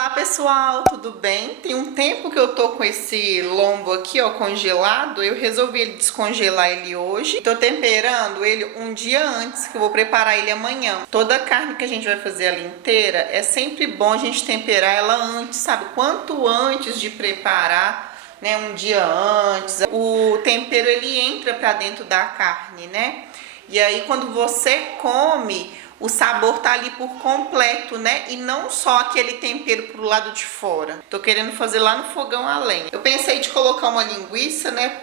Olá pessoal, tudo bem? Tem um tempo que eu tô com esse lombo aqui, ó, congelado. Eu resolvi descongelar ele hoje. Tô temperando ele um dia antes, que eu vou preparar ele amanhã. Toda a carne que a gente vai fazer ela inteira, é sempre bom a gente temperar ela antes, sabe? Quanto antes de preparar, né, um dia antes, o tempero ele entra pra dentro da carne, né? E aí quando você come, o sabor tá ali por completo, né? E não só aquele tempero pro lado de fora. Tô querendo fazer lá no fogão a lenha. Eu pensei de colocar uma linguiça, né?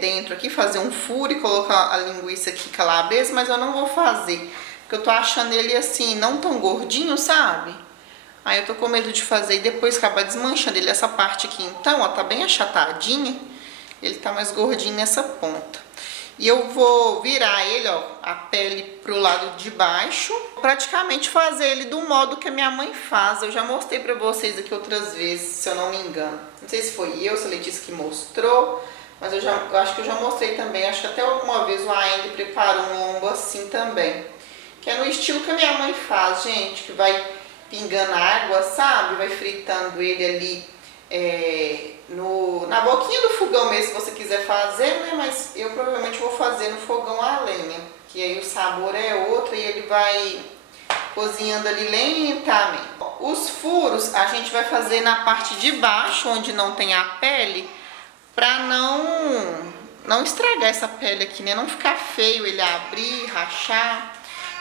Dentro aqui, fazer um furo e colocar a linguiça aqui calabresa, mas eu não vou fazer. Porque eu tô achando ele assim, não tão gordinho, sabe? Aí eu tô com medo de fazer e depois acabar desmanchando ele. Essa parte aqui então, ó, tá bem achatadinha. Ele tá mais gordinho nessa ponta. E eu vou virar ele, ó, a pele pro lado de baixo, praticamente fazer ele do modo que a minha mãe faz. Eu já mostrei pra vocês aqui outras vezes, se eu não me engano. Não sei se foi eu, se a Letícia que mostrou, mas eu acho que eu já mostrei também. Acho que até alguma vez o Aende preparou um lombo assim também. Que é no estilo que a minha mãe faz, gente, que vai pingando água, sabe? Vai fritando ele ali na boquinha do fogão mesmo, se você quiser fazer, né? Mas eu provavelmente vou fazer no fogão a lenha, que aí o sabor é outro e ele vai cozinhando ali lentamente. Os furos a gente vai fazer na parte de baixo, onde não tem a pele, pra não estragar essa pele aqui, né? Não ficar feio ele abrir, rachar.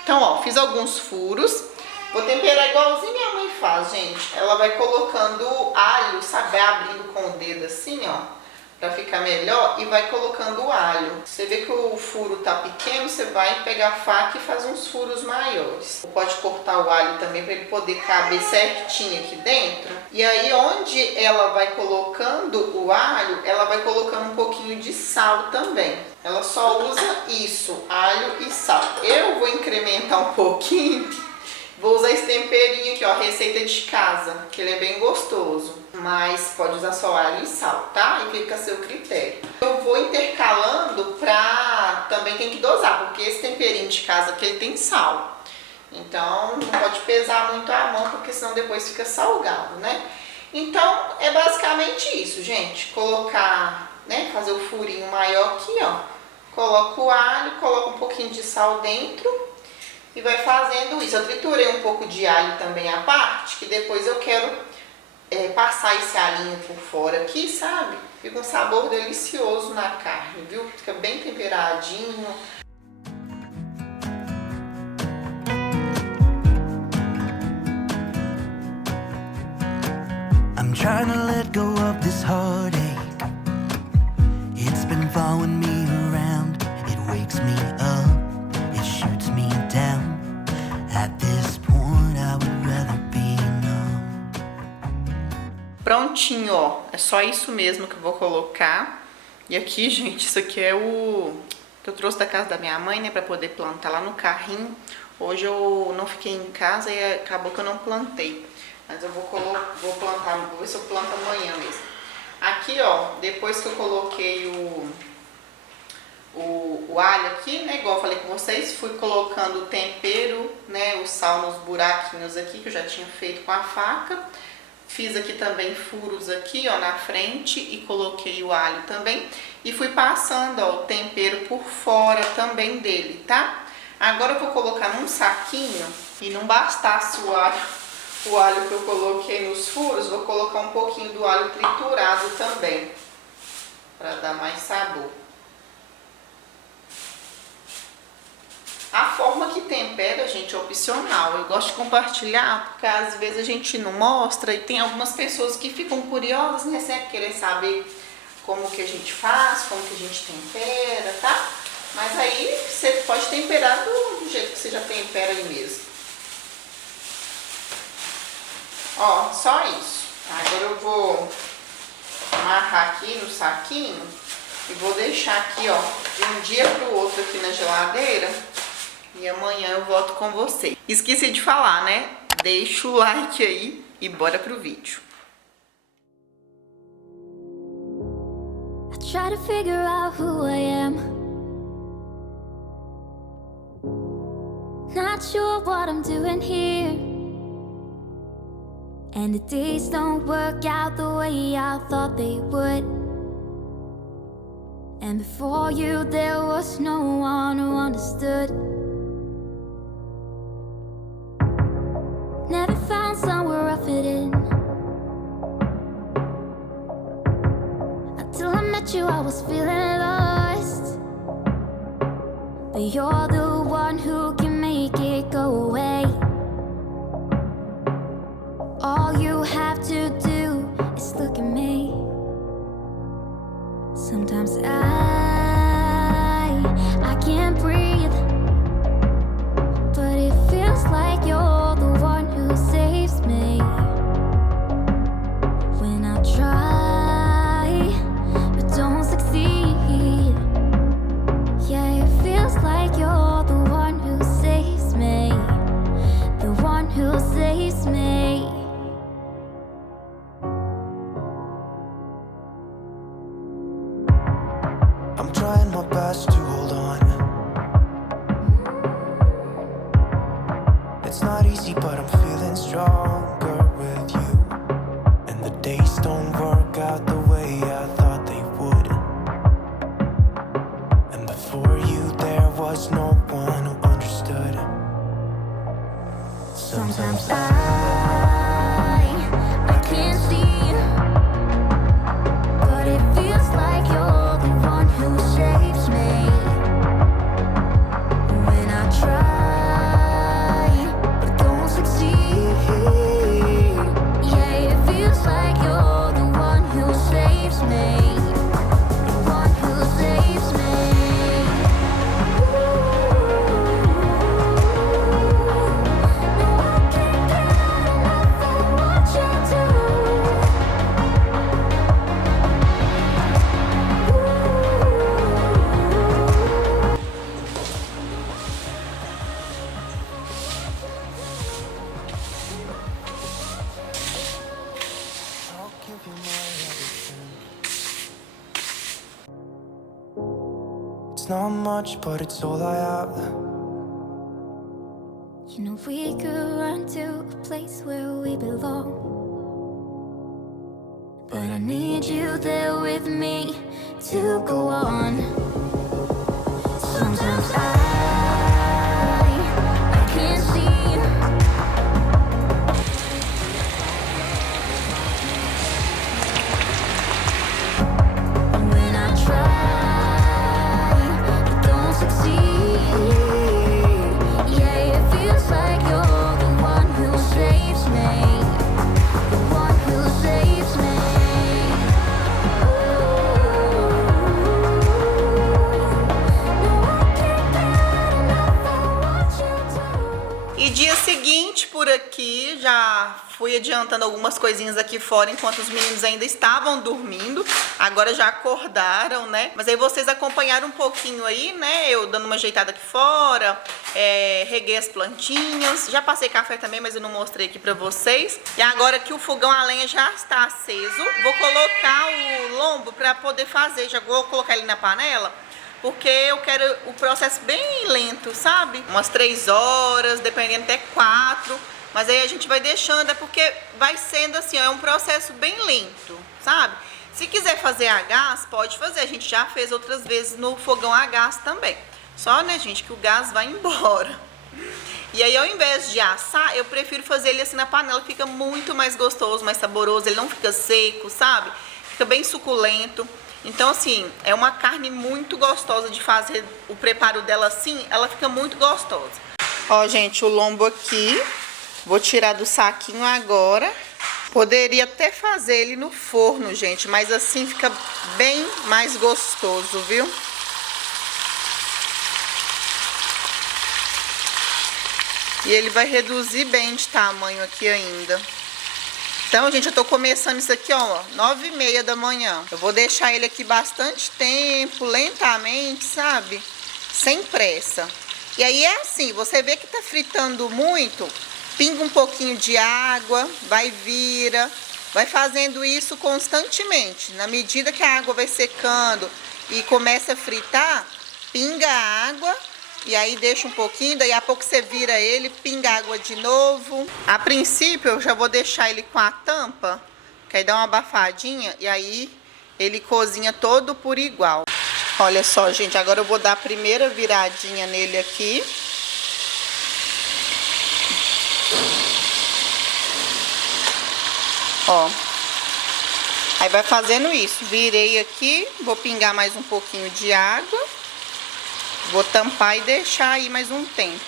Então, ó, fiz alguns furos. Vou temperar igualzinho minha mãe faz, gente. Ela vai colocando alho, sabe? Vai abrindo com o dedo assim, ó, pra ficar melhor, e vai colocando o alho. Você vê que o furo tá pequeno, você vai pegar a faca e fazer uns furos maiores. Pode cortar o alho também pra ele poder caber certinho aqui dentro. E aí, onde ela vai colocando o alho, ela vai colocando um pouquinho de sal também. Ela só usa isso, alho e sal. Eu vou incrementar um pouquinho. Vou usar esse temperinho aqui, ó, receita de casa, que ele é bem gostoso. Mas pode usar só alho e sal, tá? E fica a seu critério. Eu vou intercalando também tem que dosar, porque esse temperinho de casa aqui, ele tem sal. Então, não pode pesar muito a mão, porque senão depois fica salgado, né? Então, é basicamente isso, gente. Colocar, né, fazer o furinho maior aqui, ó. Coloca o alho, coloca um pouquinho de sal dentro. E vai fazendo isso. Eu triturei um pouco de alho também à parte, que depois eu quero passar esse alhinho por fora aqui, sabe? Fica um sabor delicioso na carne, viu? Fica bem temperadinho. I'm trying to let go of this heartache. It's been following me around. It wakes me up. It shoots me down. At this point I would rather be numb. Prontinho, ó. É só isso mesmo que eu vou colocar. E aqui, gente, isso aqui é o que eu trouxe da casa da minha mãe, né, pra poder plantar lá no carrinho. Hoje eu não fiquei em casa e acabou que eu não plantei. Mas eu vou plantar, vou ver se eu planto amanhã mesmo. Aqui, ó, depois que eu coloquei o alho aqui, né, igual eu falei com vocês, fui colocando o tempero, né, o sal nos buraquinhos aqui, que eu já tinha feito com a faca. Fiz aqui também furos aqui, ó, na frente e coloquei o alho também. E fui passando, ó, o tempero por fora também dele, tá? Agora eu vou colocar num saquinho e não bastasse o alho que eu coloquei nos furos, vou colocar um pouquinho do alho triturado também, para dar mais sabor. A forma que tempera, gente, é opcional. Eu gosto de compartilhar, porque às vezes a gente não mostra e tem algumas pessoas que ficam curiosas, né, sem querer saber como que a gente faz, como que a gente tempera, tá? Mas aí você pode temperar do jeito que você já tempera aí mesmo. Ó, só isso. Agora eu vou amarrar aqui no saquinho e vou deixar aqui, ó, de um dia pro outro aqui na geladeira. E amanhã eu volto com você. Esqueci de falar, né? Deixa o like aí e bora pro vídeo. I try to figure out who I am. Not sure what I'm doing here. And the days don't work out the way I thought they would. And before you there was no one who understood. Never found somewhere I fit in. Until I met you I was feeling lost. But you're the one who can make it go away. All you have to do is look at me. Sometimes I can't breathe, but it feels like you're the one who saves me. When I try, but don't succeed. Yeah, it feels like you're the one who saves me. The one who saves me. I'm trying my best to hold on. It's not easy, but I'm feeling stronger with you. And the days don't work out the way I thought they would. And before you there was no one who understood. Sometimes I can't see, but it feels like you're the one who saves me. When I try, but don't succeed. Yeah, it feels like you're the one who saves me. The one who saves me. No, I can't get enough of what you do. I'll give you my everything. It's not much, but it's all I have. You know we could run to a place where we belong, but I need you there with me to go on. Sometimes I can't see, when I try, but don't succeed. Yeah, it feels like you're the one who saves me. The one who saves me. No, I can't get enough of what you do. E dia seguinte por aqui, já fui adiantando algumas coisinhas aqui fora enquanto os meninos ainda estavam dormindo. Agora já acordaram, né? Mas aí vocês acompanharam um pouquinho aí, né? Eu dando uma ajeitada aqui fora, reguei as plantinhas. Já passei café também, mas eu não mostrei aqui pra vocês. E agora que o fogão a lenha já está aceso, vou colocar o lombo pra poder fazer. Já vou colocar ele na panela, porque eu quero o processo bem lento, sabe? Umas 3 horas, dependendo até 4. Mas aí a gente vai deixando, é porque vai sendo assim, ó, é um processo bem lento, sabe? Se quiser fazer a gás, pode fazer. A gente já fez outras vezes no fogão a gás também. Só, né, gente, que o gás vai embora. E aí, ao invés de assar, eu prefiro fazer ele assim na panela. Fica muito mais gostoso, mais saboroso. Ele não fica seco, sabe? Fica bem suculento. Então, assim, é uma carne muito gostosa de fazer. O preparo dela assim, ela fica muito gostosa. Ó, gente, o lombo aqui. Vou tirar do saquinho agora. Poderia até fazer ele no forno, gente, mas assim fica bem mais gostoso, viu? E ele vai reduzir bem de tamanho aqui ainda. Então, gente, eu tô começando isso aqui, ó, 9h30 da manhã. Eu vou deixar ele aqui bastante tempo, lentamente, sabe? Sem pressa. E aí é assim, você vê que tá fritando muito, pinga um pouquinho de água, vira, vai fazendo isso constantemente. Na medida que a água vai secando e começa a fritar, pinga a água E aí deixa um pouquinho, daí a pouco você vira ele, pinga água de novo. A princípio eu já vou deixar ele com a tampa, que aí dá uma abafadinha e aí ele cozinha todo por igual. Olha só, gente, agora eu vou dar a primeira viradinha nele aqui. Ó. Aí vai fazendo isso. Virei aqui, vou pingar mais um pouquinho de água. Vou tampar e deixar aí mais um tempo.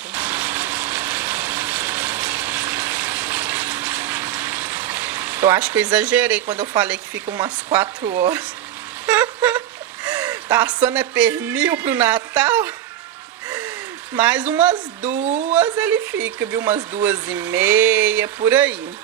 Eu acho que eu exagerei quando eu falei que fica umas 4 horas. Tá assando é pernil pro Natal. Mais umas 2 ele fica, viu? Umas 2h30, por aí.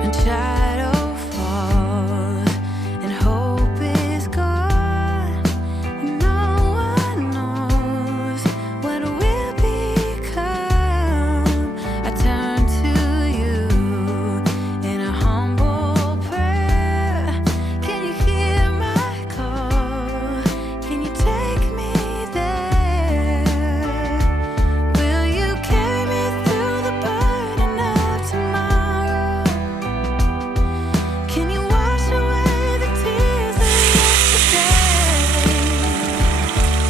When shadow falls and hope is gone, no one knows what will become. I turn to you in a humble prayer. Can you hear my call? Can you take me there? Will you carry me through the burden of tomorrow? Can you wash away the tears of yesterday?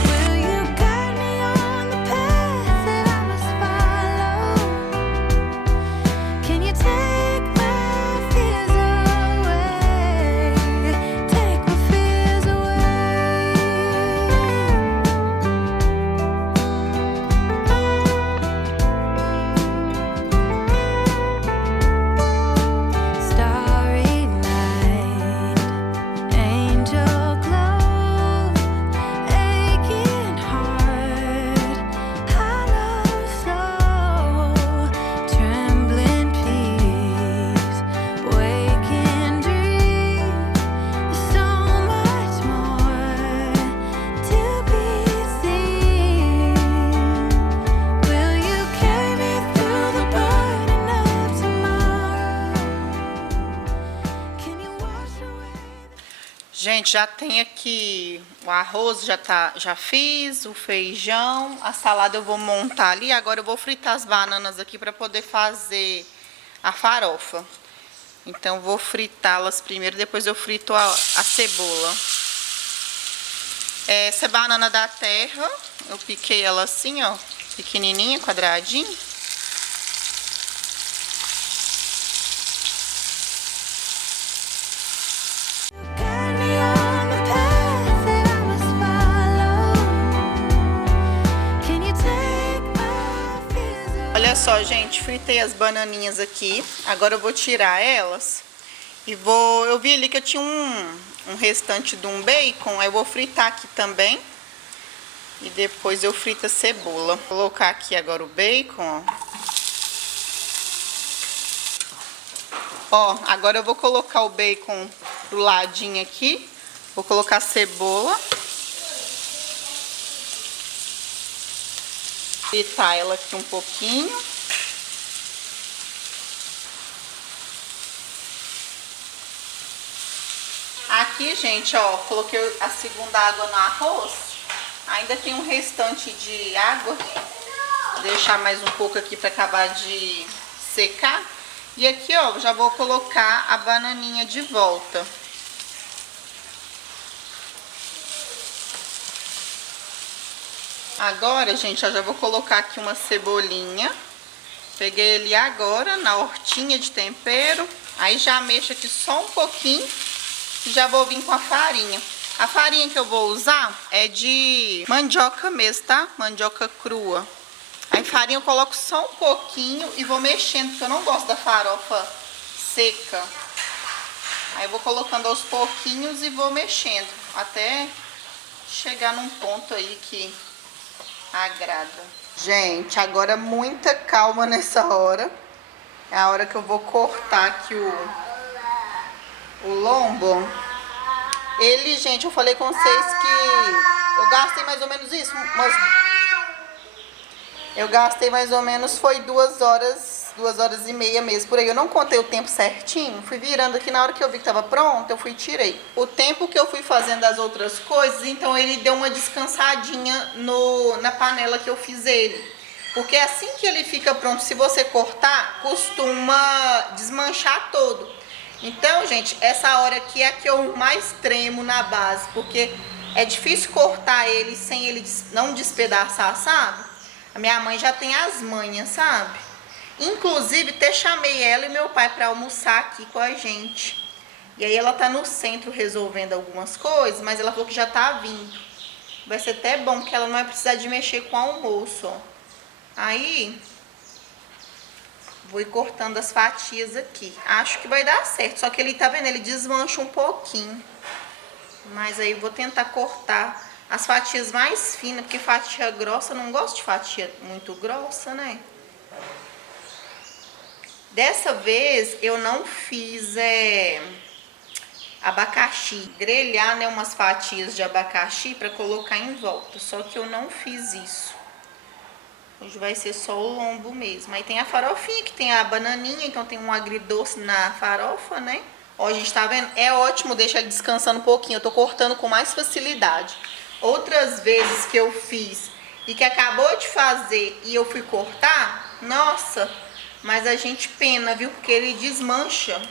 Will you guide me on the path that I must follow? Can you take my fears away? Take my fears away. Starry night, angel glow, aching heart, hollow soul, trembling peace, waking dream. There's so much more to be seen. Will you carry me through the burden of tomorrow? Can you wash away? Gente, já tem aqui o arroz, já fiz, o feijão, a salada eu vou montar ali. Agora eu vou fritar as bananas aqui para poder fazer a farofa. Então eu vou fritá-las primeiro, depois eu frito a cebola. Essa é banana da terra, eu piquei ela assim, ó, pequenininha, quadradinha. Guide me on the path that I must follow. Can you take my fears away? Olha só, gente, fritei as bananinhas aqui. Agora eu vou tirar elas e vou... Eu vi ali que eu tinha um restante de um bacon, aí eu vou fritar aqui também. E depois eu frito a cebola. Vou colocar aqui agora o bacon, ó. Ó, agora eu vou colocar o bacon do ladinho aqui. Vou colocar a cebola. Fritar ela aqui um pouquinho. Aqui, gente, ó, coloquei a segunda água no arroz. Ainda tem um restante de água. Vou deixar mais um pouco aqui para acabar de secar. E aqui, ó, já vou colocar a bananinha de volta. Agora, gente, eu já vou colocar aqui uma cebolinha. Peguei ele agora na hortinha de tempero. Aí já mexo aqui só um pouquinho e já vou vir com a farinha. A farinha que eu vou usar é de mandioca mesmo, tá? Mandioca crua. Aí farinha eu coloco só um pouquinho e vou mexendo, porque eu não gosto da farofa seca. Aí eu vou colocando aos pouquinhos e vou mexendo, até chegar num ponto aí que agrada. Gente, agora muita calma nessa hora. É a hora que eu vou cortar aqui O lombo, ele, gente, eu falei com vocês que eu gastei mais ou menos isso, eu gastei mais ou menos, foi 2 horas e meia mesmo, por aí. Eu não contei o tempo certinho, fui virando aqui, na hora que eu vi que tava pronto, eu fui e tirei. O tempo que eu fui fazendo as outras coisas, então ele deu uma descansadinha na panela que eu fiz ele. Porque assim que ele fica pronto, se você cortar, costuma desmanchar todo. Então, gente, essa hora aqui é a que eu mais tremo na base, porque é difícil cortar ele sem ele não despedaçar, sabe? A minha mãe já tem as manhas, sabe? Inclusive, até chamei ela e meu pai para almoçar aqui com a gente. E aí ela tá no centro resolvendo algumas coisas, mas ela falou que já tá vindo. Vai ser até bom, porque ela não vai precisar de mexer com o almoço, ó. Aí, vou ir cortando as fatias aqui. Acho que vai dar certo, só que ele, tá vendo? Ele desmancha um pouquinho. Mas aí eu vou tentar cortar as fatias mais finas, porque fatia grossa, eu não gosto de fatia muito grossa, né? Dessa vez eu não fiz abacaxi, grelhar, né, umas fatias de abacaxi para colocar em volta, só que eu não fiz isso. Hoje vai ser só o lombo mesmo. Aí tem a farofinha, que tem a bananinha, então tem um agridoce na farofa, né? Ó, a gente tá vendo? É ótimo deixar ele descansando um pouquinho. Eu tô cortando com mais facilidade. Outras vezes que eu fiz e que acabou de fazer e eu fui cortar, nossa, mas a gente pena, viu? Porque ele desmancha.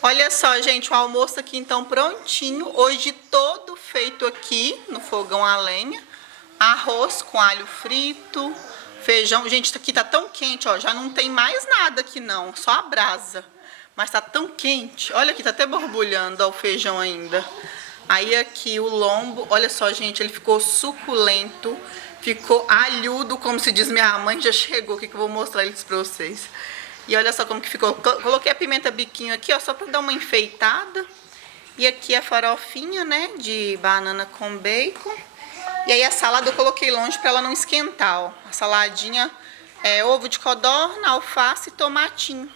Olha só, gente, o almoço aqui então prontinho. Hoje todo feito aqui no fogão a lenha. Arroz com alho frito, feijão. Gente, isso aqui tá tão quente, ó. Já não tem mais nada aqui não, só a brasa. Mas tá tão quente. Olha aqui, tá até borbulhando, ó, o feijão ainda. Aí aqui o lombo, olha só, gente, ele ficou suculento. Ficou alhudo, como se diz minha mãe, já chegou aqui que eu vou mostrar eles pra vocês. E olha só como que ficou. Coloquei a pimenta biquinho aqui, ó, só pra dar uma enfeitada. E aqui a farofinha, né, de banana com bacon. E aí a salada eu coloquei longe pra ela não esquentar, ó. A saladinha é ovo de codorna, alface e tomatinho.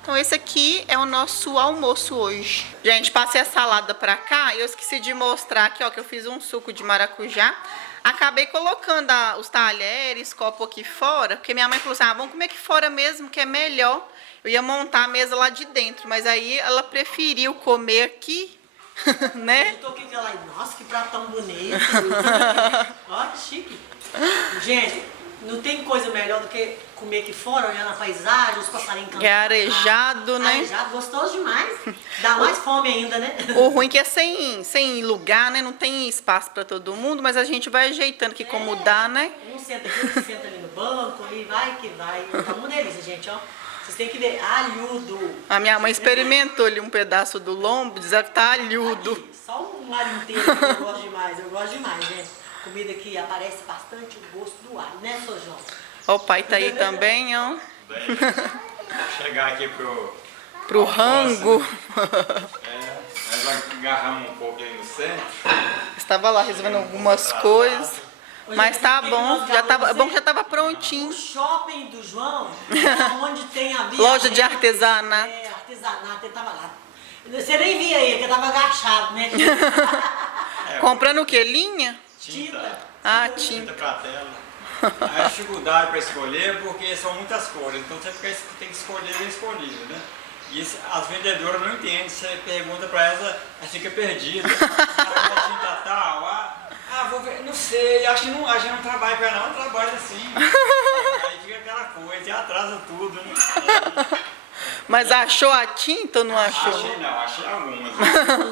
Então esse aqui é o nosso almoço hoje. Gente, passei a salada pra cá e eu esqueci de mostrar aqui, ó, que eu fiz um suco de maracujá. Acabei colocando os talheres, copo aqui fora, porque minha mãe falou assim, vamos comer aqui fora mesmo, que é melhor. Eu ia montar a mesa lá de dentro, mas aí ela preferiu comer aqui. Né? Eu tô aqui lá, nossa, que prato tão bonito. Olha que chique. Gente, não tem coisa melhor do que comer aqui fora, olhando a paisagem, os passarinhos cantando. É arejado, né? Arejado, gostoso demais. Dá mais fome ainda, né? O ruim que é sem lugar, né? Não tem espaço pra todo mundo, mas a gente vai ajeitando aqui como dá, né? Um senta aqui, outro senta ali no banco, e vai que vai. Tá uma delícia, gente, ó. Vocês têm que ver, alhudo. A minha mãe experimentou ali um pedaço do lombo, diz que tá alhudo. Aqui, só um alho inteiro que eu gosto demais, gente. Comida que aparece bastante o gosto do alho, né, seu João? Ó, o pai tá aí também, ó. Bem, vou chegar aqui Pro rango. Nós agarramos um pouco aí no centro. Estava lá resolvendo algumas coisas. Mas tá bom, já tava prontinho. O shopping do João, onde tem a Loja de artesanato. Artesanato, ele tava lá. Você nem via ele, porque tava agachado, né? Comprando o que? Linha? Tinta. Ah, Tinta tinta. pra tela. A dificuldade para escolher porque são muitas cores, então você tem que escolher bem escolhido, né? E as vendedoras não entendem, você pergunta para elas, ela fica perdida. A tinta tal, vou ver, não sei, acho que a gente não trabalha com ela, não trabalha assim. Aí fica aquela coisa, e atrasa tudo, né? Mas achou a tinta ou não achou? Achei algumas.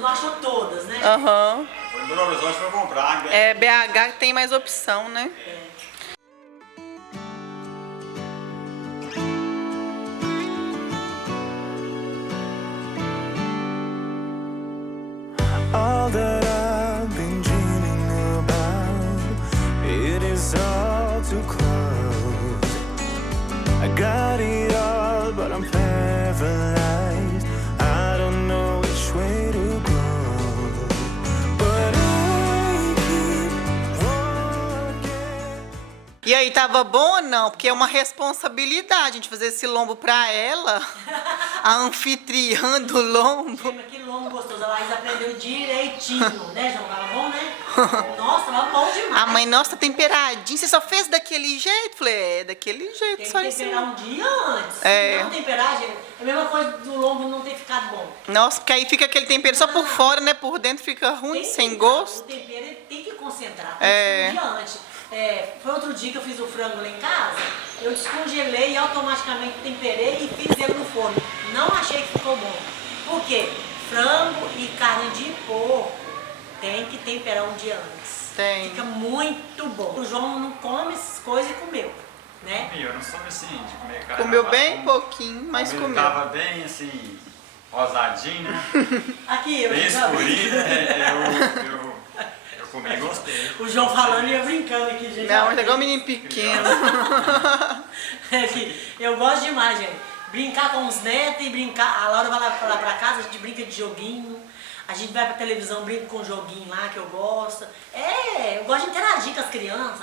Não achou todas, né? Aham. Foi em Belo Horizonte para comprar. É, BH tem mais opção, né? All that I've been dreaming about, it is all too close. I got it all, but I'm paralyzed. I don't know which way to go. But I keep walking. E aí, tava bom ou não? Porque é uma responsabilidade a gente fazer esse lombo pra ela, a anfitriã do lombo. Mas que lombo gostoso. A Laís aprendeu direitinho, né, João? Tava bom, né? Nossa, tava bom demais. A mãe, nossa, temperadinho. Você só fez daquele jeito? Falei, é, daquele jeito, Tem só que isso. temperar um dia antes. É. Se não temperar, gente, é a mesma coisa do lombo não ter ficado bom. Nossa, porque aí fica aquele tempero só por fora, né? Por dentro fica ruim, Tem que sem ficar. gosto. O tempero ele tem que concentrar, tem É. que ser um dia antes. É, foi outro dia que eu fiz o frango lá em casa, eu descongelei e automaticamente temperei e fiz ele no forno. Não achei que ficou bom. Por quê? Frango e carne de porco tem que temperar um dia antes. Tem. Fica muito bom. O João não come essas coisas e comeu, né? E eu não sou assim de comer carne. Comeu mas bem como- pouquinho, mas como ele comeu. tava bem assim, rosadinho, né? Aqui, eu Bem já vi. escurinho, né? Eu comi e gostei. O João falando e eu brincando aqui, gente. Não, mas é igual um menino pequeno. É que eu gosto demais, gente. Brincar com os netos e brincar. A Laura vai lá pra casa, a gente brinca de joguinho. A gente vai pra televisão, brinca com um joguinho lá que eu gosto. É, eu gosto de interagir com as crianças.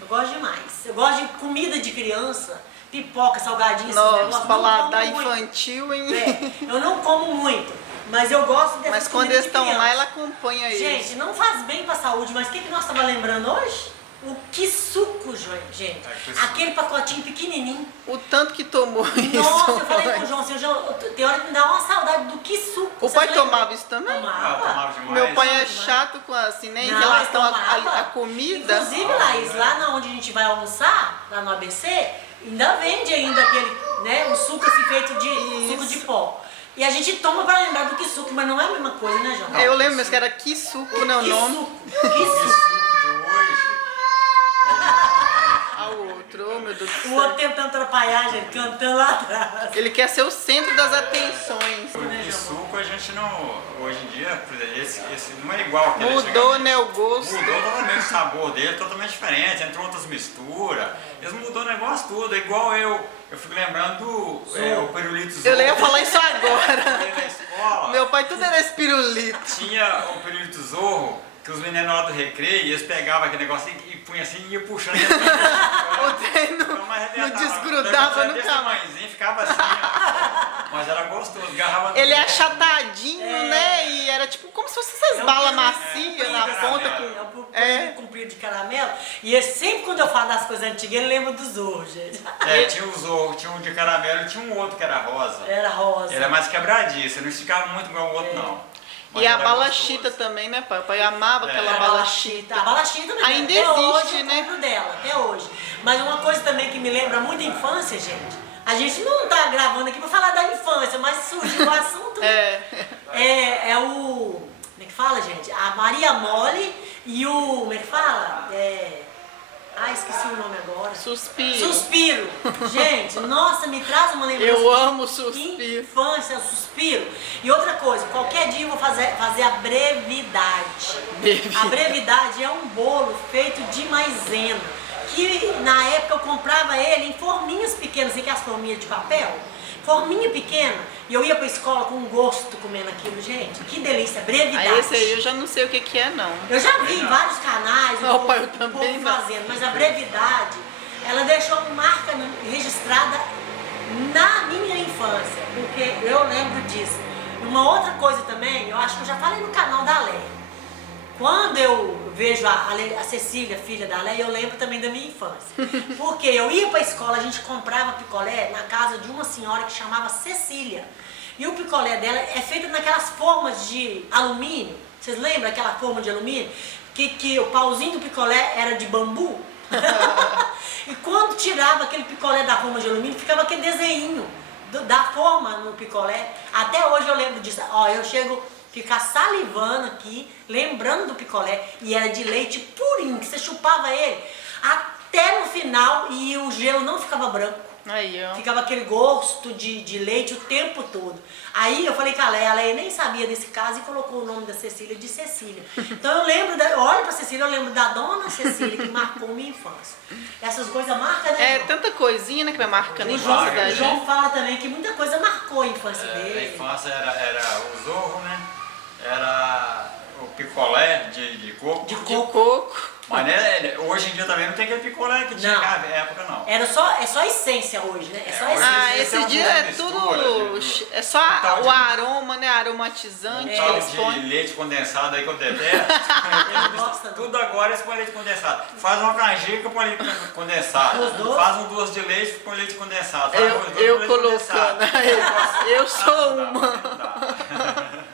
Eu gosto demais. Eu gosto de comida de criança, pipoca, salgadinho, esses Nossa, negócios. Não paladar como muito. infantil, hein? É, eu não como muito, mas eu gosto dessas Mas quando comidas eles de estão lá, criança. ela acompanha eles. Gente, não faz bem pra saúde, mas o que nós estamos lembrando hoje? O que suco, gente. que suco. Aquele pacotinho pequenininho. O tanto que tomou isso. Nossa, eu falei com o mãe. João, assim, João, tem hora que me dá uma saudade do que suco. O Você pai lembra? tomava isso também? Ah, tomava demais. Meu pai é demais. chato com assim, né? Em Não, relação mas tomava. à comida. Inclusive, Laís, lá na onde a gente vai almoçar, lá no ABC, ainda vende ainda aquele, né, um suco assim feito de suco de pó. E a gente toma pra lembrar do que suco, mas não é a mesma coisa, né, João? Eu lembro mesmo que era que suco, né? O Que nome. suco? Que Esse suco? suco de hoje, Ao outro, oh, meu Deus do O céu. outro tentando atrapalhar, gente, cantando lá atrás. Ele quer ser o centro das atenções. de suco a gente não. Hoje em dia, por exemplo, esse não é igual aquele Mudou, antigamente. né, o gosto. Mudou totalmente o sabor dele, totalmente diferente, entrou outras misturas. Eles mudou o negócio tudo, é igual eu fico lembrando do o pirulito Zorro. Eu ia falar isso agora. Na escola, Meu pai tudo era esse pirulito. tinha o pirulito Zorro, que os meninos na hora do recreio, eles pegavam aquele negócio e punham assim e iam puxando. O trem não desgrudava no nunca mais. tamanhozinho, ficava assim, ó. Mas era gostoso, agarrava no Ele é dedo. achatadinho, né? E era tipo como se fosse essas balas macias na ponta. É um Com... pirulito comprido de caramelo. E ele, sempre quando eu falo das coisas antigas, ele lembra do Zorro, gente. Tinha o Zorro, tinha um de caramelo e tinha um outro que era rosa. Era rosa. Era mais quebradiço, não esticava muito igual o outro, não. Mas E a era bala gostoso. chita também, né, pai? O pai amava aquela A bala chita. chita. A bala chita também. Ainda até existe, hoje, né? Eu compro dela, até hoje. Mas uma coisa também que me lembra muito a infância, gente. A gente não tá gravando aqui pra falar da infância, mas surgiu o assunto. É o... Como é que fala, gente? A Maria Mole e o... Como é que fala? Esqueci o nome agora. Suspiro. Suspiro. Gente, nossa, me traz uma lembrança. Eu amo de Suspiro. Infância, Suspiro. E outra coisa, qualquer dia eu vou fazer a brevidade. A brevidade é um bolo feito de maisena. Que na época eu comprava ele em forminhas pequenas, assim que é as forminhas de papel. Forminha pequena. E eu ia pra escola com gosto comendo aquilo, gente. Que delícia, brevidade. Aí esse aí eu já não sei o que que é, não. Eu já vi em vários canais, Não, o povo, pai, eu o também povo não. fazendo, mas a brevidade, ela deixou uma marca registrada na minha infância, porque eu lembro disso. Uma outra coisa também, eu acho que eu já falei no canal da Leia. Quando eu vejo a Cecília, filha da Leia, eu lembro também da minha infância. Porque eu ia pra escola, a gente comprava picolé na casa de uma senhora que chamava Cecília. E o picolé dela é feito naquelas formas de alumínio. Vocês lembram aquela forma de alumínio? Que o pauzinho do picolé era de bambu? E quando tirava aquele picolé da forma de alumínio, ficava aquele desenho da forma no picolé. Até hoje eu lembro disso. Ó, eu chego a ficar salivando aqui, lembrando do picolé. E era de leite purinho, que você chupava ele até no final e o gelo não ficava branco. Aí, ó. Ficava aquele gosto de leite o tempo todo. Aí eu falei com a Leia nem sabia desse caso e colocou o nome da Cecília de Cecília. Então eu lembro, olho pra Cecília, eu lembro da dona Cecília que marcou minha infância. Essas coisas marcam, né? É João? tanta coisinha, né, que vai marcando a O João, infância da o gente. João fala também que muita coisa marcou a infância A dele. infância era o Zorro, né? Era o picolé de coco. De De coco. coco. Mas né, hoje em dia também não tem aquele picolé que tinha Não. na época, não. É só essência hoje, né? É só hoje essência. Esse uma dia boa é mistura tudo. de- É só tal o de- aroma, né? Aromatizante. Um tal eles põem. de leite condensado aí que eu detesto. gosta, não. Tudo agora é com leite condensado. Faz uma canjica com leite condensado. Os doces? Faz um doce de leite com leite condensado. Faz arroz doce Eu com leite condensado. colocando. Eu sou Não dá, uma. não dá.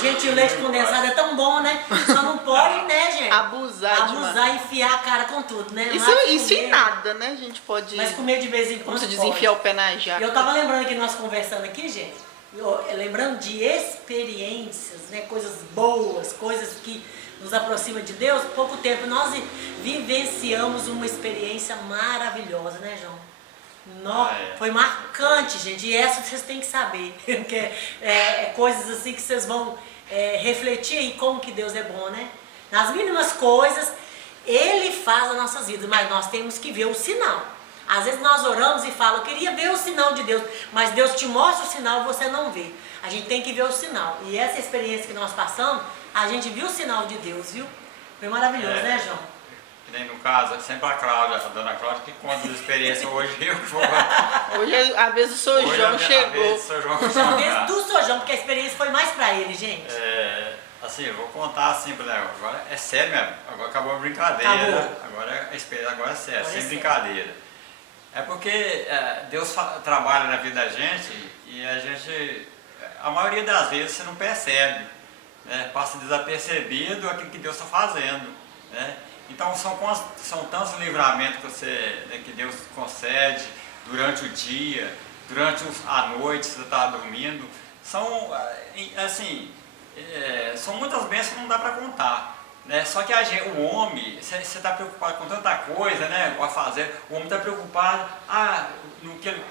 Gente, o leite condensado é tão bom, né? Só não pode, né, gente? Abusar demais. Abusar e enfiar a cara com tudo, né? Isso, Mas isso em comer- nada, né? A gente pode. Mas comer de vez em Como quando se diz, pode. enfiar o pé na jaca. Eu tava lembrando que nós conversando aqui, gente, lembrando de experiências, né? Coisas boas, coisas que nos aproximam de Deus. Pouco tempo nós vivenciamos uma experiência maravilhosa, né, João? É. Foi marcante, gente, e essa vocês têm que saber, que é coisas assim que vocês vão refletir aí como que Deus é bom, né? Nas mínimas coisas, Ele faz as nossas vidas, mas nós temos que ver o sinal. Às vezes nós oramos e falamos, eu queria ver o sinal de Deus, mas Deus te mostra o sinal e você não vê. A gente tem que ver o sinal. E essa experiência que nós passamos, a gente viu o sinal de Deus, viu? Foi maravilhoso, É. né, João? Que nem no caso, sempre a Cláudia, a dona Cláudia, que conta as experiências. Hoje eu vou. Hoje a vez do Sr. Hoje João a chegou. vez do Sr. João Talvez contar. do Sr. João, porque a experiência foi mais pra ele, gente. Assim, eu vou contar assim, por exemplo, agora é sério mesmo, agora acabou a brincadeira, Acabou. agora é sério, Agora é sem sério. brincadeira. É porque Deus trabalha na vida da gente e a gente, a maioria das vezes você não percebe, né? Passa desapercebido aquilo que Deus está fazendo, né? Então são tantos livramentos que Deus concede durante o dia, durante a noite, você está dormindo, são assim, são muitas bênçãos que não dá para contar, né? Só que o homem, você está preocupado com tanta coisa, né? A fazer, o homem está preocupado, no que ele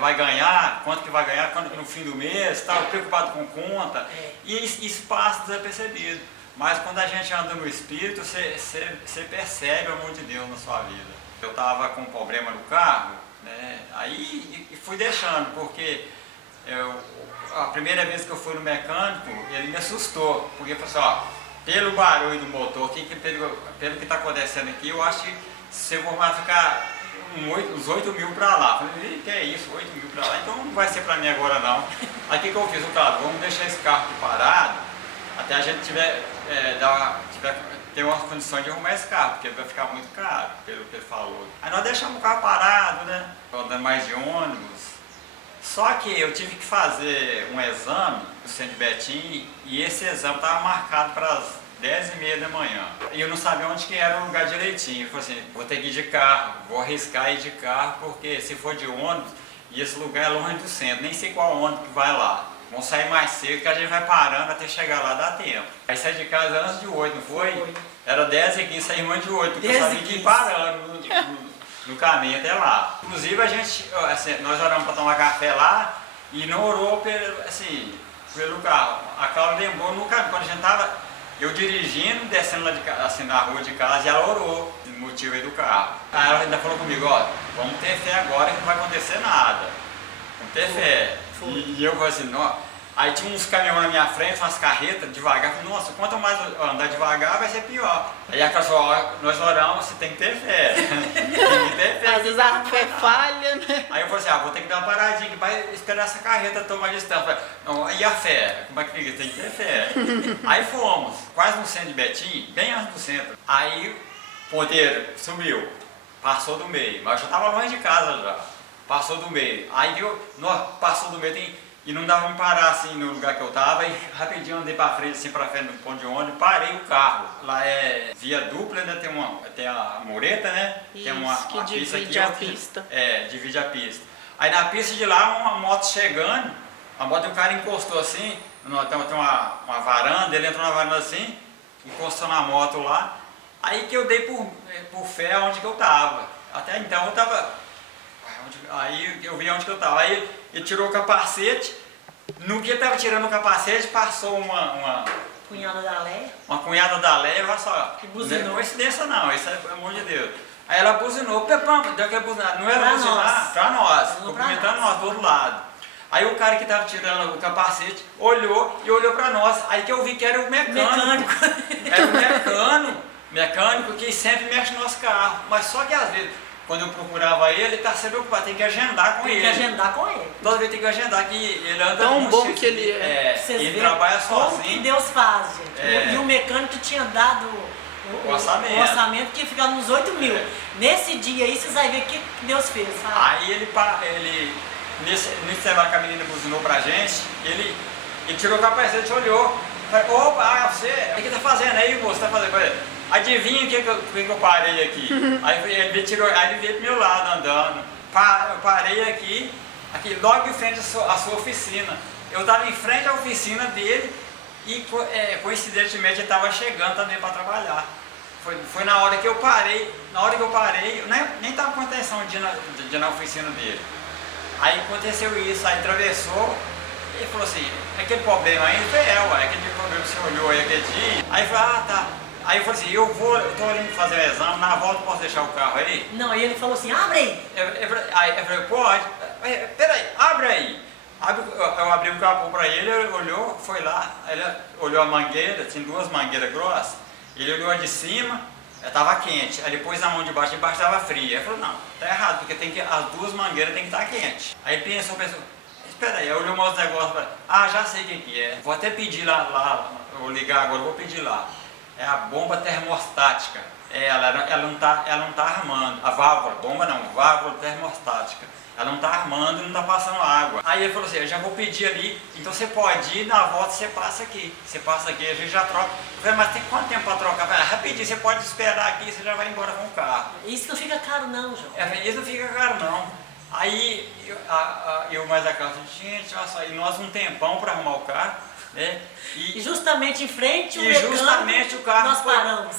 vai ganhar, quanto que vai ganhar, no fim do mês, está preocupado com conta, e isso passa desapercebido. Mas quando a gente anda no Espírito, você percebe o amor de Deus na sua vida. Eu estava com um problema no carro, né? Aí fui deixando, porque a primeira vez que eu fui no mecânico, ele me assustou, porque ele falou assim, pelo barulho do motor, pelo que está acontecendo aqui, eu acho que você vai ficar uns 8 mil para lá. Eu falei, que é isso, 8 mil para lá? Então não vai ser para mim agora não. Aí o que eu fiz? Vamos deixar esse carro aqui parado, até a gente ter uma condição de arrumar esse carro, porque vai ficar muito caro, pelo que ele falou. Aí nós deixamos o carro parado, né? Andando mais de ônibus. Só que eu tive que fazer um exame no centro de Betim e esse exame estava marcado para as 10h30 da manhã. E eu não sabia onde que era o lugar direitinho. Eu falei assim, vou ter que ir de carro, vou arriscar ir de carro, porque se for de ônibus, e esse lugar é longe do centro, nem sei qual ônibus que vai lá. Vamos sair mais cedo, que a gente vai parando até chegar lá, dá tempo. Aí saí de casa antes de 8, não foi? Era 10h15, saímos antes de 8, porque eu sabia que ir parando no caminho até lá. Inclusive a gente, assim, nós oramos para tomar café lá e não orou pelo carro. A Cláudia lembrou no caminho, quando a gente estava, eu dirigindo, descendo lá assim, na rua de casa, e ela orou, no motivo aí do carro. Aí ela ainda falou comigo, vamos ter fé agora que não vai acontecer nada. Vamos ter fé. E eu falei assim, aí tinha uns caminhões na minha frente, umas carretas, devagar. Eu falei, nossa, quanto mais eu andar devagar, vai ser pior. Aí a pessoa, nós oramos, você tem que ter fé. Tem que ter fé. Às vezes a fé falha, né? Aí eu falei assim, vou ter que dar uma paradinha aqui, vai esperar essa carreta tomar distância. Eu falei, não, e a fé? Como é que fica? Tem que ter fé. Aí fomos, quase no centro de Betim, bem antes do centro. Aí o ponteiro sumiu, passou do meio, mas eu já estava longe de casa já. Passou do meio. Aí passou do meio e não dava pra me parar assim no lugar que eu tava. E rapidinho andei pra frente, assim, pra frente do ponto de ônibus, parei o carro. Lá é via dupla, né? Tem a mureta, né? Tem uma que pista divide aqui, a outra- pista. divide a pista. Aí na pista de lá, uma moto chegando, um cara encostou assim, tem uma varanda, ele entrou na varanda assim, encostou na moto lá. Aí que eu dei por fé onde que eu tava. Até então eu tava. Aí eu vi onde que eu estava. Aí ele tirou o capacete. No que ele estava tirando o capacete, passou uma Cunhada da Leia. cunhada da Leia, olha só. Que buzinou. Não é coincidência não, isso é pelo amor de Deus. Aí ela buzinou, pepão, deu aquela buzinada. Não era Pra buzinar, nós. pra nós, Buzinou pra cumprimentando nós. nós do outro lado. Aí o cara que estava tirando o capacete olhou pra nós. Aí que eu vi que era o mecânico. Era o mecânico que sempre mexe no nosso carro. Mas só que às vezes, quando eu procurava ele está sempre ocupado, tem que agendar com Tem ele. que agendar com ele. Toda vez tem que agendar que ele anda Tão muito bom cheio que ele é. Vocês ele veem trabalha como que sozinho. Deus faz, gente. É. E o mecânico tinha dado O orçamento. o orçamento que ficava nos 8 mil. É. Nesse dia aí, vocês vão ver o que Deus fez, sabe? Aí ele nesse intervalo que a menina buzinou pra gente, ele tirou o capacete, olhou, falou, opa, você, o que tá fazendo aí, moço? Tá fazendo? Falei, adivinha o que eu parei aqui? Aí ele veio pro meu lado andando. Eu parei aqui logo em frente à sua oficina. Eu estava em frente à oficina dele e coincidentemente ele estava chegando também para trabalhar. Foi na hora que eu parei, eu nem estava com intenção de ir na oficina dele. Aí aconteceu isso, aí atravessou, ele falou assim, aquele problema aí, eu falei, aquele problema que você olhou aí aquele dia. Aí eu falei, tá. Aí eu falei assim, eu tô indo fazer o exame, na volta posso deixar o carro aí? Não, aí ele falou assim, abre aí. Aí eu falei, pode. Peraí, abre aí. Eu abri o capô para ele olhou, foi lá, ele olhou a mangueira, tinha 2 mangueiras grossas, ele olhou a de cima, estava quente, aí ele pôs a mão de baixo estava fria. Ele falou, não, tá errado, porque as 2 mangueiras tem que estar quentes. Aí pensou, espera aí, olhou meus negócios, já sei o que é, vou até pedir lá, vou ligar agora, vou pedir lá. É a bomba termostática, ela não tá armando, a válvula, válvula termostática. Ela não está armando e não está passando água. Aí ele falou assim, eu já vou pedir ali, então você pode ir, na volta você passa aqui. Você passa aqui, a gente já troca. Eu falei, mas tem quanto tempo para trocar? Eu falei, rapidinho, você pode esperar aqui, você já vai embora com o carro. Isso não fica caro não, João. Isso não fica caro não. Aí eu mais a casa, gente, olha só, e nós um tempão para arrumar o carro, né? E justamente em frente o carro nós paramos.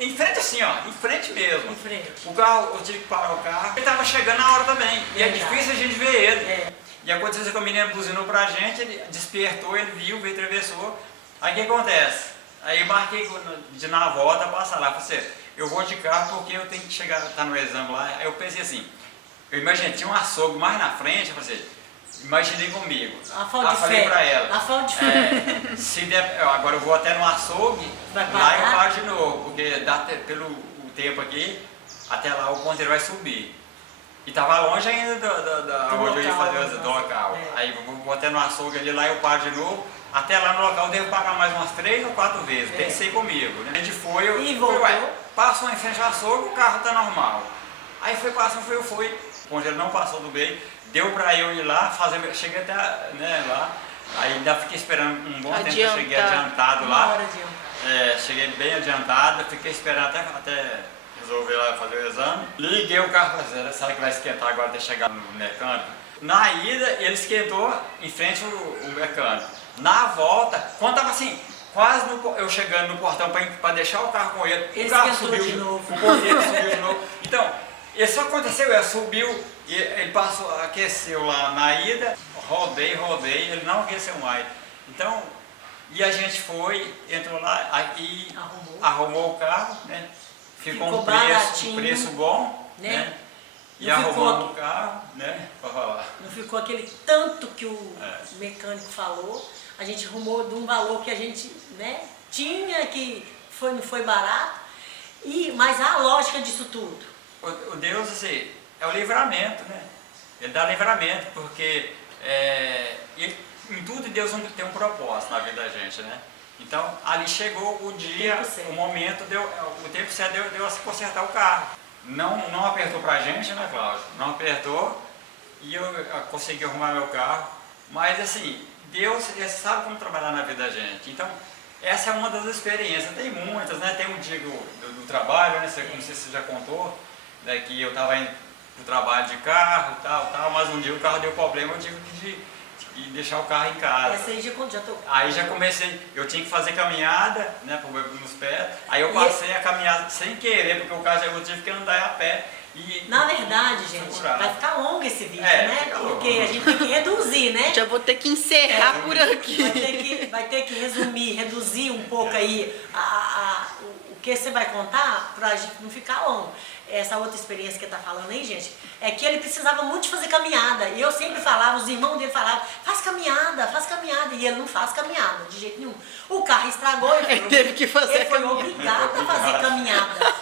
Em frente assim, ó, em frente mesmo. Em frente. O carro, eu tive que parar o carro. Ele estava chegando na hora também. E é difícil a gente ver ele. É. E aconteceu que o menino buzinou pra gente, ele despertou, ele viu, veio, atravessou. Aí o que acontece? Aí eu marquei de ir na volta, passar lá. Falei assim, eu vou de carro porque eu tenho que chegar, tá no exame lá. Aí eu pensei assim, eu imaginei, tinha um açougue mais na frente, eu falei assim, imaginei comigo. Falei pra ela. A falta de fé. Se der, agora eu vou até no açougue, Vai lá parar? eu paro de novo, porque pelo o tempo aqui, até lá o ponteiro vai subir. E tava longe ainda onde eu ia fazer do local. É. Aí eu vou até no açougue ali, lá eu paro de novo. Até lá no local eu devo parar mais umas 3 ou 4 vezes. Pensei comigo, né? A gente foi, voltou. Passou em frente ao açougue, o carro tá normal. Aí foi passando, fui. O ponteiro não passou do bem. Deu pra eu ir lá, cheguei até lá, aí ainda fiquei esperando um bom tempo, eu cheguei adiantado lá. Uma hora adiantado. Cheguei bem adiantado, fiquei esperando até resolver lá fazer o exame. Liguei o carro, sabe que vai esquentar agora até chegar no mecânico? Na ida, ele esquentou em frente o mecânico. Na volta, quando tava assim, quase eu chegando no portão para deixar o carro com ele, o carro subiu de novo. O ponteiro subiu de novo. Então, isso aconteceu, ele subiu, e ele aqueceu lá na ida, rodei, ele não aqueceu mais. Então, e a gente foi, entrou lá e arrumou o carro, né? Ficou um preço bom, né? E arrumamos o carro, né? Pra falar. Não ficou aquele tanto que o mecânico falou, a gente arrumou de um valor que a gente, né, tinha, que não foi barato, mas a lógica disso tudo. O Deus, assim, é o livramento, né? Ele dá livramento, porque em tudo Deus tem um propósito na vida da gente, né? Então, ali chegou o dia, o momento, o tempo certo deu a se consertar o carro. Não apertou pra gente, né, Cláudio? Não apertou e eu consegui arrumar meu carro. Mas, assim, Deus sabe como trabalhar na vida da gente. Então, essa é uma das experiências. Tem muitas, né? Tem um dia do trabalho, né? Não sei se você já contou, né? Que eu estava indo pro trabalho de carro, tal, mas um dia o carro deu problema, eu tive que deixar o carro em casa. Essa aí já tô... Aí já comecei, eu tinha que fazer caminhada, né, nos pés. Aí eu passei a caminhada sem querer, porque o carro eu tive que andar a pé. Na verdade, gente, vai ficar longo esse vídeo, né? Porque a gente tem que reduzir, né? Já vou ter que encerrar por aqui. Vai ter que reduzir um pouco aí o que você vai contar, pra gente não ficar longo. Essa outra experiência que ele tá falando aí, gente, é que ele precisava muito de fazer caminhada. E eu sempre falava, os irmãos dele falavam, faz caminhada. E ele não faz caminhada, de jeito nenhum. O carro estragou, Ele teve que fazer ele foi caminhada. obrigado a fazer caminhada.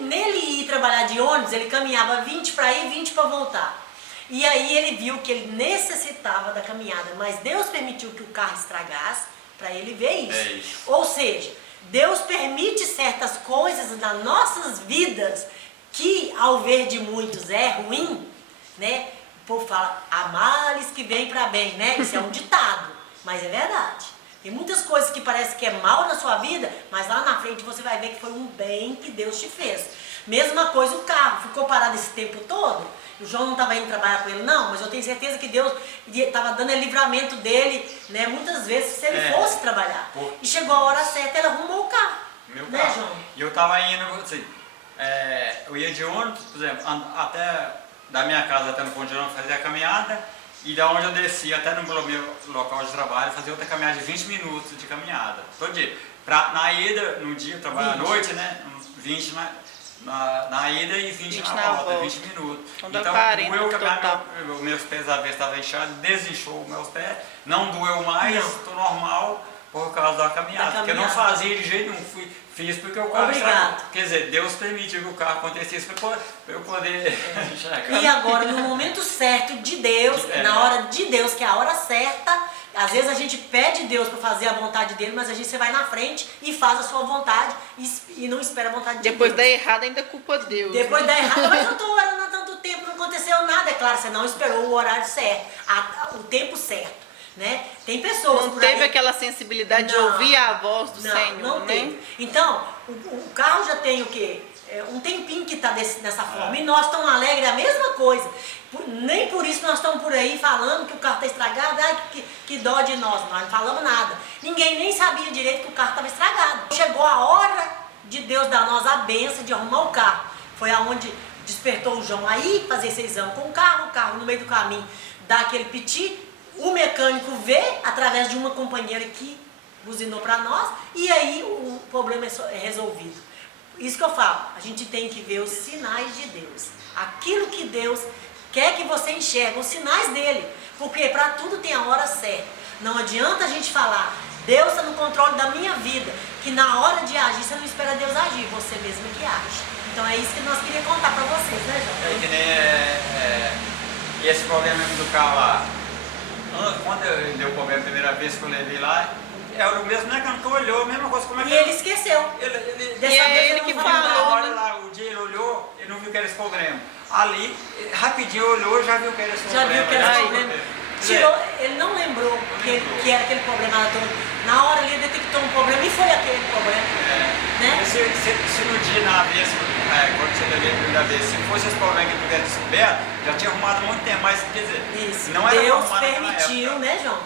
Nele ir trabalhar de ônibus, ele caminhava 20 para ir, 20 para voltar. E aí ele viu que ele necessitava da caminhada, mas Deus permitiu que o carro estragasse para ele ver isso. É isso. Ou seja, Deus permite certas coisas nas nossas vidas que, ao ver de muitos, é ruim, né? O povo fala, há males que vêm para bem, né? Isso é um ditado, mas é verdade. Tem muitas coisas que parece que é mal na sua vida, mas lá na frente você vai ver que foi um bem que Deus te fez. Mesma coisa o carro, ficou parado esse tempo todo. O João não estava indo trabalhar com ele, não, mas eu tenho certeza que Deus estava dando livramento dele, né? Muitas vezes se ele fosse trabalhar. E chegou a hora certa, ele arrumou o carro. Meu né, carro. João? E eu tava indo, assim, eu ia de ônibus, por exemplo, até da minha casa até no Ponto de Ônibus fazer a caminhada, e da onde eu descia até no meu local de trabalho, fazer outra caminhada de 20 minutos de caminhada, todo dia. Na ida, no dia, eu trabalho à noite, né? 20 na ida e 20 na volta, 20 minutos. Então dá Então, 40 doeu no total. meus pés a vez estavam inchados, desinchou meus pés, não doeu mais, Não. estou normal por causa da caminhada. Porque eu não fazia de jeito nenhum, fiz porque o carro estragou. Quer dizer, Deus permitiu que o carro acontecesse para eu poder enxergar. E agora, no momento certo de Deus, na hora de Deus, que é a hora certa, às vezes a gente pede Deus para fazer a vontade dele, mas a gente você vai na frente e faz a sua vontade e não espera a vontade de Deus. Depois da errada ainda culpa Deus. Depois né? da errada, mas eu estou orando há tanto tempo, não aconteceu nada. É claro, você não esperou o horário certo, o tempo certo, né? Tem pessoas Não por teve aí... aquela sensibilidade de Não. ouvir a voz do Não, Senhor, não né? tem. Então, o carro já tem o quê? Um tempinho que está dessa forma. E nós estamos alegres, a mesma coisa. Nem por isso nós estamos por aí falando que o carro está estragado, ai, que dó de nós. Nós não falamos nada. Ninguém nem sabia direito que o carro estava estragado. Chegou a hora de Deus dar a nós a bênção de arrumar o carro. Foi aonde despertou o João aí, fazer esse exame com o carro no meio do caminho, dá aquele piti, o mecânico vê através de uma companheira que buzinou para nós, e aí o problema é resolvido. Isso que eu falo, a gente tem que ver os sinais de Deus. Aquilo que Deus quer que você enxergue, os sinais dele. Porque para tudo tem a hora certa. Não adianta a gente falar, Deus está no controle da minha vida, que na hora de agir você não espera Deus agir, você mesmo que age. Então é isso que nós queríamos contar para vocês, né, João? É que nem esse problema do carro lá. Quando eu deu o problema a primeira vez que eu levei lá, era o mesmo mecânico que olhou, a mesma coisa. Como é que E ele esqueceu. E é ele que não vai Na falou, hora né? lá, o dia ele olhou, ele não viu que era esse problema. Ali, rapidinho olhou, já viu que era esse Já problema. viu que era Aí, esse problema. Tirou, ele não lembrou que era aquele problema lá todo. Na hora ele detectou um problema e foi aquele problema. Né? Se no dia, na vez, quando você levei a primeira vez, se fosse esse problema que tivesse descoberto, já tinha arrumado há muito tempo, mas quer dizer, Isso. não era Deus arrumado naquela permitiu, época. né, João?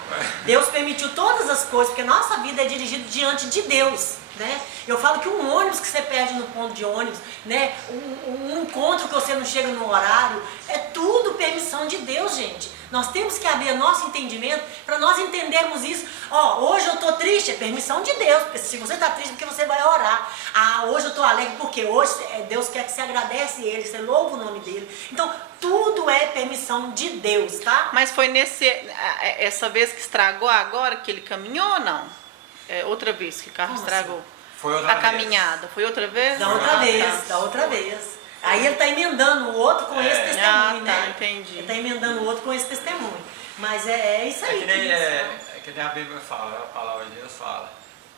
Deus permitiu todas as coisas, porque nossa vida é dirigida diante de Deus, né? Eu falo que um ônibus que você perde no ponto de ônibus, né? Um encontro que você não chega no horário, é tudo permissão de Deus, gente. Nós temos que abrir nosso entendimento para nós entendermos isso. Ó, hoje eu estou triste, é permissão de Deus, porque se você está triste, porque você vai orar. Ah, hoje eu estou alegre, porque hoje Deus quer que você agradece Ele, você louva o nome dEle. Então, tudo é permissão de Deus, tá? Mas foi essa vez que estragou agora que ele caminhou ou não? É outra vez que o carro Como estragou? Foi outra A vez. caminhada, foi outra vez? Da outra Ah, vez, tá. da outra vez. Aí ele está emendando o outro com esse testemunho, Ah, tá, né? entendi. Ele está emendando o outro com esse testemunho. Mas é isso aí. Que nem a Bíblia fala, a palavra de Deus fala.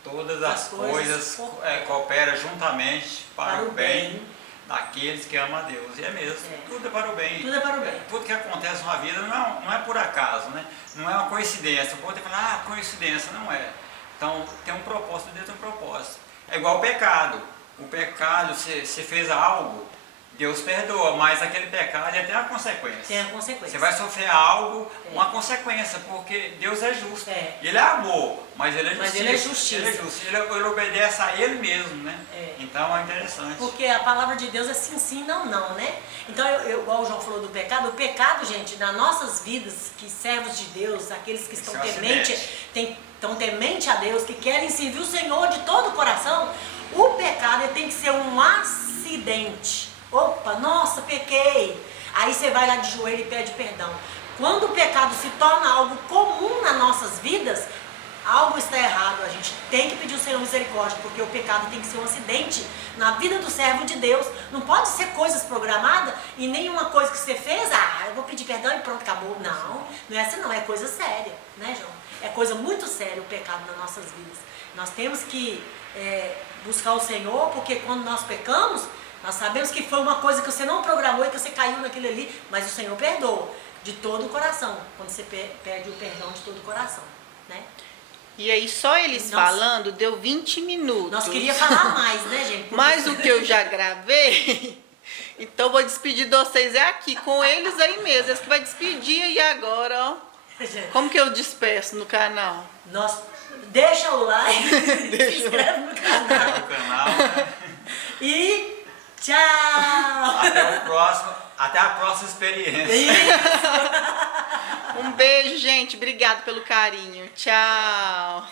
Todas as As coisas coisas cooperam juntamente para o bem daqueles que amam a Deus. E é mesmo, tudo é para o bem. Tudo é para o bem. Tudo que acontece na vida não é por acaso, né? Não é uma coincidência. O povo tem que falar, coincidência, não é. Então tem um propósito, Deus tem um propósito. É igual o pecado. O pecado, você fez algo, Deus perdoa, mas aquele pecado tem uma consequência. Tem a consequência. Você vai sofrer algo, uma consequência, porque Deus é justo. Ele é amor, mas Ele é justiça. Mas Ele é justiça. Ele é justo. Ele obedece a Ele mesmo, né? É. Então é interessante. Porque a palavra de Deus é sim, sim, não, não, né? Então, igual o João falou do pecado, o pecado, gente, nas nossas vidas, que servos de Deus, aqueles que estão Esse é um temente a Deus, que querem servir o Senhor de todo o coração, O pecado ele tem que ser um acidente. Opa, nossa, pequei. Aí você vai lá de joelho e pede perdão. Quando o pecado se torna algo comum nas nossas vidas, algo está errado. A gente tem que pedir o Senhor misericórdia, porque o pecado tem que ser um acidente na vida do servo de Deus. Não pode ser coisas programadas e nenhuma coisa que você fez, eu vou pedir perdão e pronto, acabou. Não, não é essa não, é coisa séria, né, João? É coisa muito séria o pecado nas nossas vidas. Nós temos que buscar o Senhor, porque quando nós pecamos, nós sabemos que foi uma coisa que você não programou e que você caiu naquilo ali, mas o Senhor perdoa de todo o coração, quando você pede o perdão de todo o coração, né? E aí só eles falando deu 20 minutos. Nós queríamos falar mais, né, gente? Mas o que eu já gravei, então vou despedir de vocês aqui, com eles aí mesmo. Eles que vai despedir e agora, ó. Como que eu despeço no canal? Deixa o like, se inscreve no canal. No canal, né? E tchau! Até a próxima experiência. Um beijo, gente. Obrigado pelo carinho. Tchau.